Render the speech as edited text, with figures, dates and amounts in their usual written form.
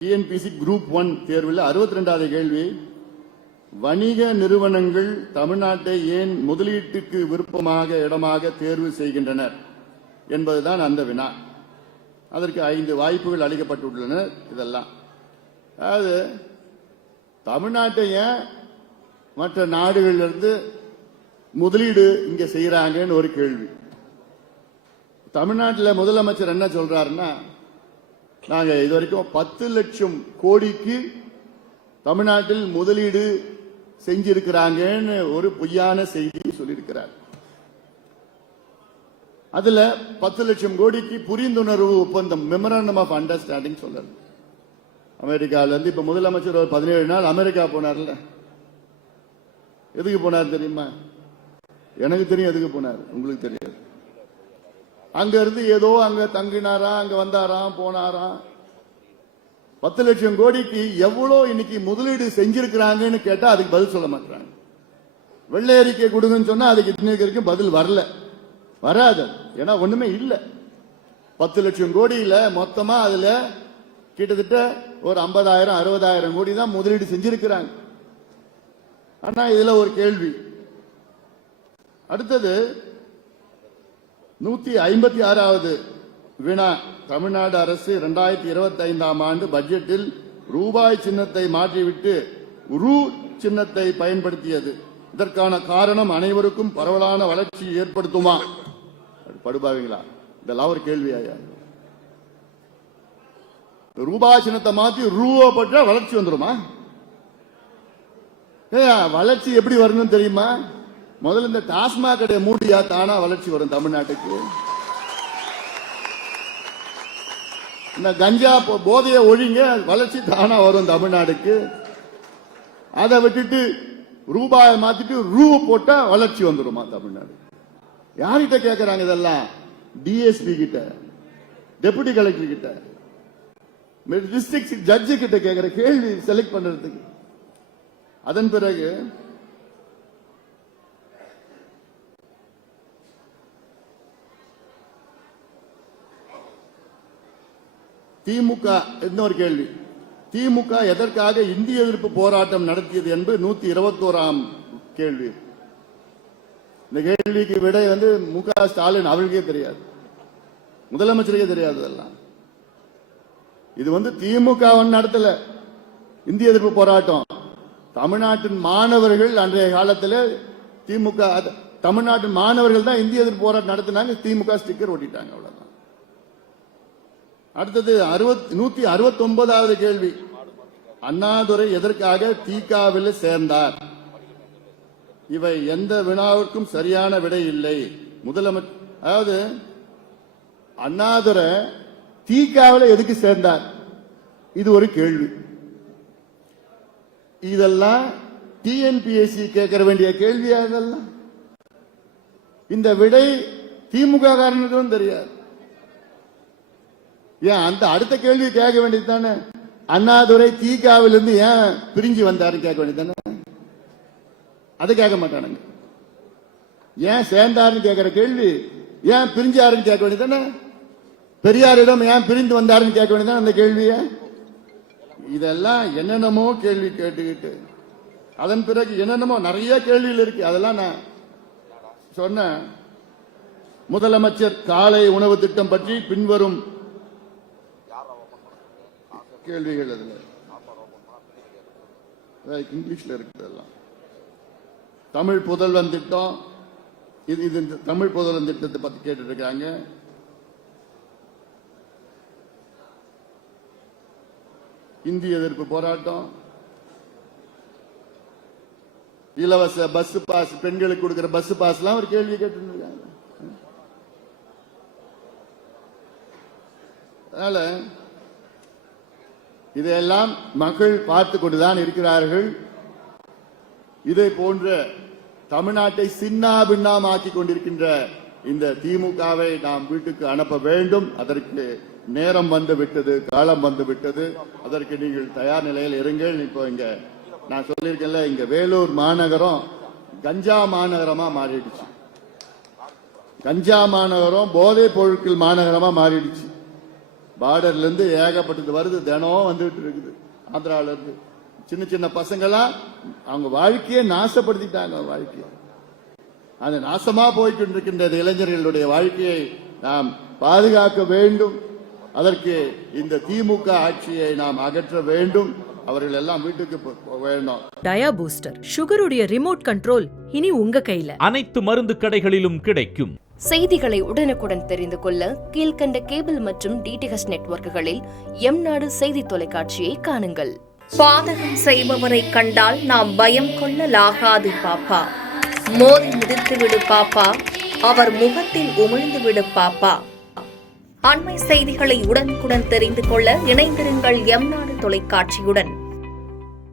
TNPSC group 1 தேர்வில் 62வது கேள்வி, வணிக நிறுவனங்கள் தமிழ்நாட்டை ஏன் முதலீட்டுக்கு விருப்பமாக இடமாக தேர்வு செய்கின்றனர் என்பதுதான் அந்த வினா. அதற்கு 5 வாய்ப்புகள் அளிக்கப்பட்டுள்ளன. இதெல்லாம் அதாவது தமிழ்நாட்டை ஏன் மற்ற நாடுகளிலிருந்து முதலீடு இங்க செய்யறாங்கன்னு ஒரு கேள்வி. தமிழ்நாட்டில் முதலமைச்சர் என்ன சொல்றாருன்னா, நாங்க இதுவரைக்கும் 10 லட்சம் கோடிக்கு தமிழ்நாட்டில் முதலீடு செஞ்சிருக்கிறாங்கன்னு ஒரு பொய்யான செய்தி சொல்லியிருக்கிறார். அதுல 10 லட்சம் கோடிக்கு புரிந்துணர்வு ஒப்பந்தம், மெமரண்டம் ஆஃப் அண்டர்ஸ்டாண்டிங் சொல்றாரு. அமெரிக்கால இருந்து இப்ப முதலமைச்சர் ஒரு 17 நாள் அமெரிக்கா போனார்ல. எதுக்கு போனார் தெரியுமா? எனக்கு தெரியும் எதுக்கு போனார், உங்களுக்கு தெரியாது. அங்க இருந்து ஏதோ அங்க தங்கினாரா, அங்க வந்தாராம் போனாராம். 10 லட்சம் கோடிக்கு எவ்வளவு இன்னைக்கு முதலீடு செஞ்சிருக்கிறாங்கன்னு கேட்டா அதுக்கு பதில் சொல்ல மாட்டாங்க. வெள்ளை அறிக்கை கொடுங்கன்னு சொன்னா அதுக்கு இன்னைக்கு வரைக்கும் பதில் வரல, வராது. ஏன்னா ஒண்ணுமே இல்ல. 10 லட்சம் கோடியில மொத்தமா அதுல கிட்டத்தட்ட ஒரு 50,000 60,000 கோடி தான் முதலீடு செஞ்சிருக்கிறாங்க. ஆனா இதுல ஒரு கேள்வி. அடுத்தது 156வது வினா, தமிழ்நாடு அரசு 2025ஆம் ஆண்டு பட்ஜெட்டில் ரூபாய் சின்னத்தை மாற்றிவிட்டு ரூ சின்னத்தை பயன்படுத்தியது. இதற்கான காரணம் அனைவருக்கும் பரவலான வளர்ச்சி ஏற்படுத்துமா? படுபாவீங்களா? இதெல்லாம் ஒரு கேள்வியா? ரூபாய் சின்னத்தை மாத்தி ரூபா போட்டா வளர்ச்சி வந்துருமா? வளர்ச்சி எப்படி வரணும்னு தெரியுமா? முதல்ல இந்த டாஸ்மாக் கடையை மூடியா தானா வளர்ச்சி வரும் தமிழ்நாட்டுக்கு. இந்த கஞ்சா போதையை ஒழிங்க, வளர்ச்சி தானா வரும் தமிழ்நாடுக்கு. அதை விட்டுட்டு ரூபாயை மாத்திட்டு ரூ போட்டா வளர்ச்சி வந்துருமா தமிழ்நாடு? யார்கிட்ட கேட்கறாங்க இதெல்லாம்? டிஎஸ்பி கிட்ட, டெபுட்டி கலெக்டர் கிட்ட, டிஸ்ட்ரிக்ட் ஜட்ஜு கிட்ட கேட்கிற கேள்வி செலக்ட் பண்றதுக்கு. அதன் பிறகு திமுக இன்னொரு கேள்வி. திமுக எதற்காக இந்திய எதிர்ப்பு போராட்டம் நடத்தியது என்பது 121ஆம் கேள்வி. இந்த கேள்விக்கு விடை மு.க. ஸ்டாலின் அவர்களுக்கே தெரியாது, முதலமைச்சருக்கே தெரியாது. இதெல்லாம் இது திமுக நடத்தல இந்திய எதிர்ப்பு போராட்டம். தமிழ்நாட்டின் மாணவர்கள் அன்றைய காலத்தில் திமுக, தமிழ்நாட்டின் மாணவர்கள் தான் இந்திய எதிர்ப்பு போராட்டம் நடத்தினாங்க. திமுக ஸ்டிக்கர் ஒட்டிட்டாங்க, அவ்வளவுதான். அடுத்தது 169வது கேள்வி, அண்ணாதுரை எதற்காக தீகாவில் சேர்ந்தார்? இவை எந்த வினாவிற்கும் சரியான விடை இல்லை. முதலமைச்சர், அதாவது அண்ணாதுரை தீகாவில் எதுக்கு சேர்ந்தார், இது ஒரு கேள்வி. இதெல்லாம் டிஎன்பிஎஸ்சி கேட்க வேண்டிய கேள்வியா? இதெல்லாம் இந்த விடை திமுக காரனுக்கும் தெரியாது. ஏன் அந்த அடுத்த கேள்வி கேட்க வேண்டியது தானே? அண்ணாதுரை தீகாவில் இருந்து ஏன் பிரிஞ்சு வந்தாருன்னு கேட்க வேண்டியது தானே? அதை கேட்க மாட்டானுங்க. ஏன் சேர்ந்தாருன்னு கேட்கிற கேள்வி, ஏன் பிரிஞ்சாருன்னு கேட்க வேண்டியது தானே? பெரியாரிடம் ஏன் பிரிந்து வந்தாருன்னு கேட்க வேண்டியது தானே அந்த கேள்விய? இதெல்லாம் என்னென்னமோ கேள்வி கேட்டுக்கிட்டு அதன் பிறகு என்னென்னமோ நிறைய கேள்விகள் இருக்கு. அதெல்லாம் நான் சொன்ன முதலமைச்சர் காலை உணவு திட்டம் பற்றி பின்வரும் கேள்விகள் அதுல இங்கிலீஷ்ல இருக்கு. தமிழ் புதல்வன் திட்டம், இது தமிழ் புதல்வன் திட்டத்தை பத்தி கேட்டு இருக்காங்க. இந்திய எதிர்ப்பு போராட்டம், இலவச பஸ் பாஸ், பெண்களுக்கு கொடுக்கிற பஸ் பாஸ் எல்லாம் ஒரு கேள்வி கேட்டு. அதனால இதையெல்லாம் மக்கள் பார்த்து கொண்டுதான் இருக்கிறார்கள். இதை போன்ற தமிழ்நாட்டை சின்னா பின்னாமாக்கி கொண்டிருக்கின்ற இந்த திமுகவை நாம் வீட்டுக்கு அனுப்ப வேண்டும். அதற்கு நேரம் வந்து விட்டது, காலம் வந்து விட்டது. அதற்கு நீங்கள் தயார் நிலையில் இருங்கள். இப்போ இங்க நான் சொல்லியிருக்கேன்ல, இங்க வேலூர் மாநகரம் கஞ்சா மாநகரமா மாறிடுச்சு. கஞ்சா மாநகரம் போதைப் பொருட்கள் மாநகரமா மாறிடுச்சு. பார்டர்ல இருந்து ஏகப்பட்டது வருது, தினம் வந்துட்டு இருக்குது. ஆந்திரால இருந்து சின்ன சின்ன பசங்கெல்லாம் அவங்க வாழ்க்கையை நாசப்படுத்திட்டாங்க. வாழ்க்கையை அது நாசமா போய்ட்டு இருக்கின்றது. இளைஞர்களுடைய வாழ்க்கையை நாம் பாதுகாக்க வேண்டும். அதற்கு இந்த திமுக ஆட்சியை நாம் அகற்ற வேண்டும். அவர்கள் எல்லாம் வீட்டுக்கு வேண்டும். டயா பூஸ்டர் சுகருடைய ரிமோட் கண்ட்ரோல் இனி உங்க கையில. அனைத்து மருந்து கடைகளிலும் கிடைக்கும். செய்திகளை உடனுக்குடன் தெரிந்து கொள்ள கீழ்கண்ட கேபிள் மற்றும் டிடிஎச் நெட்வொர்க்குகளில் எம்நாடு செய்தி தொலைக்காட்சியை காணுங்கள். பாதகம் செய்பவரை கண்டால் நாம் பயம் கொள்ளலாகாது பாப்பா. மோதி மிதித்துவிடு பாப்பா, அவர் முகத்தில் உமிழ்ந்துவிடு பாப்பா. அண்மை செய்திகளை உடனுக்குடன் தெரிந்து கொள்ள இணைந்திருங்கள் எம்நாடு தொலைக்காட்சியுடன்.